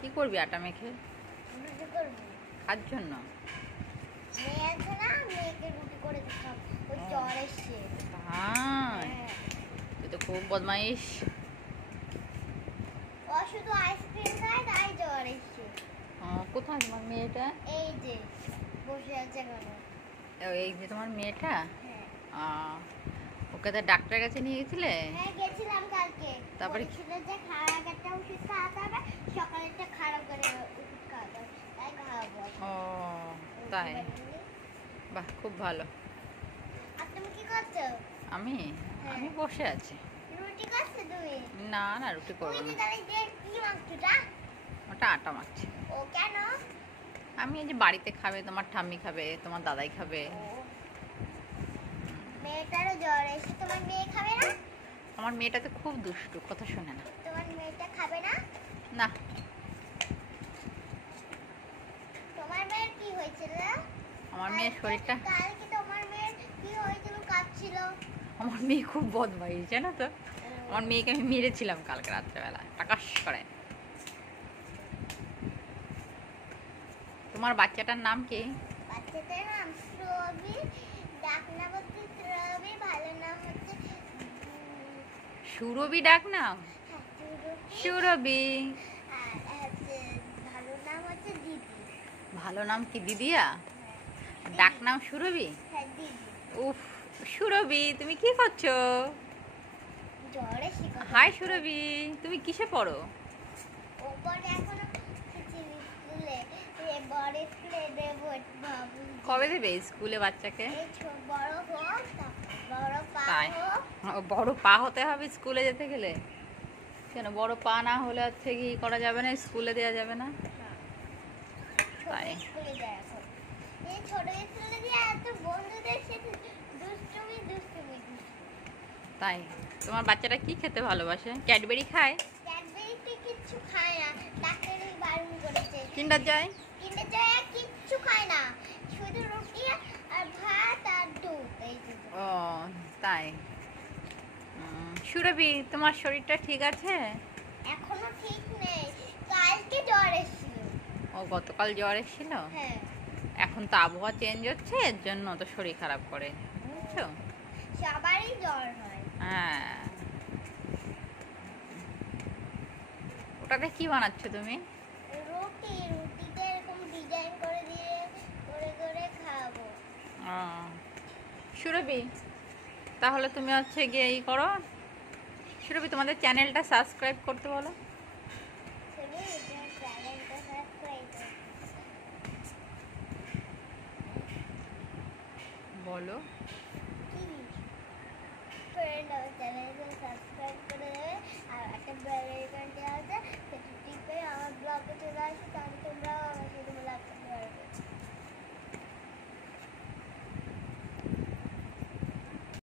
কি করবি আটা মেখে? রুটি করবো। কার জন্য? মেয়ে আছে না, মেয়েকে রুটি করে দিতাম। ওই জ্বর এসছে। হ্যাঁ, তুই তো খুব বদমাইশ। ও শুধু আইসক্রিম খায়, তাই জ্বর এসছে। কোথায় তোমার মেয়েটা? এই যে বসে আছে এখানে। এই যে তোমার মেয়েটা? হ্যাঁ। ওকে তো ডাক্তারের কাছে নিয়ে গেছিলে? হ্যাঁ, গেছিলাম কালকে। তারপরে বলেছিল যে খারাপ একটা ওষুধ খাওয়াতে হবে, সকালে একটা খারাপ করে ওষুধ খাওয়াতে হবে, তাই খাওয়াবো। ও তাই, বাহ খুব ভালো। আর তুমি কি করছো? আমি আমি বসে আছি। রুটি করছো তুমি? না না, রুটি করবো তুমি না। তাহলে যে কি মাখছোটা? ওটা আটা মাখছি। ও কেন? আমি এই যে বাড়িতে খাবে, তোমার ঠাম্মি খাবে, তোমার দাদাই খাবে। মেয়েটারও জ্বর এসে, তোমার মেয়ে খাবে না? আমার মেয়েটা তো খুব দুষ্টু, কথা শোনে না। তোমার মেয়েটা খাবে না? না। তোমার মেয়ের কি হয়েছিল? আমার মেয়ের শরীরটা, কালকে তোমার মেয়ের কি হয়েছিল, কাঁদছিল। আমার মেয়ে খুব বদমাইশ জানো তো। আমার মেয়েকে আমি মেরেছিলাম কালকে রাত্রেবেলা আকাশ করে। তোমার বাচ্চাটার নাম কি? বাচ্চাটার নাম শ্রবি, ডাকনাম হচ্ছে শ্রবি, ভালো নাম হচ্ছে সুরভি ডাক নাম? সুরভি। আর হচ্ছে ভালো নাম হচ্ছে দিদি। ভালো নাম কি দিদিয়া? ডাক নাম সুরভি? হ্যাঁ, দিদি। উফ, সুরভি তুমি কি করছো? জ্বরে শিখা। হাই সুরভি, তুমি কিসে পড়ো? ওপরে এখনো চিনি স্কুলে, বড় স্কুলে দেবো ভাবি। কবে দেবে স্কুলে বাচ্চাকে? এই বড় হোক, বড় পা তাই, হোক। বড় পা হতে হবে স্কুলে যেতে গেলে? কেন বড় পা না হলে হচ্ছে কি করা যাবে না, স্কুলে দেওয়া যাবে না? তাই স্কুলে যায় এখন। এই ছোট স্কুলে দিয়ে এত বন্ধুদের সাথে দুষ্টুমি দুষ্টুমি। তাই, তোমার বাচ্চাটা কি খেতে ভালোবাসে? ক্যাডবেরি খায়? ক্যাডবেরিতে কিচ্ছু খায় না, ডাক্তারই বারণ করেছে। কিন্ডার জয়? কিন্ডার জয় কিচ্ছু খায় না, শুধু রুটি আর ভাত আর দুধ, এই দুটো। ও তাই। সুরভি তোমার শরীরটা ঠিক আছে? এখনো ঠিক নেই, কালকে জ্বর এসেছিল। ও গতকাল জ্বর এসেছিল? হ্যাঁ। এখন তো আবহাওয়া চেঞ্জ হচ্ছে, এর জন্য তো শরীর খারাপ করে, বুঝছো? সবারই জ্বর হয়। হ্যাঁ। ওটাতে কি বানাচ্ছ তুমি? রুটি, রুটিতে এরকম ডিজাইন করে দিয়ে করে করে খাওয়াবো। সুরভি তাহলে তুমি হচ্ছে গিয়ে এই করো, সুরভি তোমাদের চ্যানেলটা সাবস্ক্রাইব করতে বলো। বলো। কি? চ্যানেলটা সাবস্ক্রাইব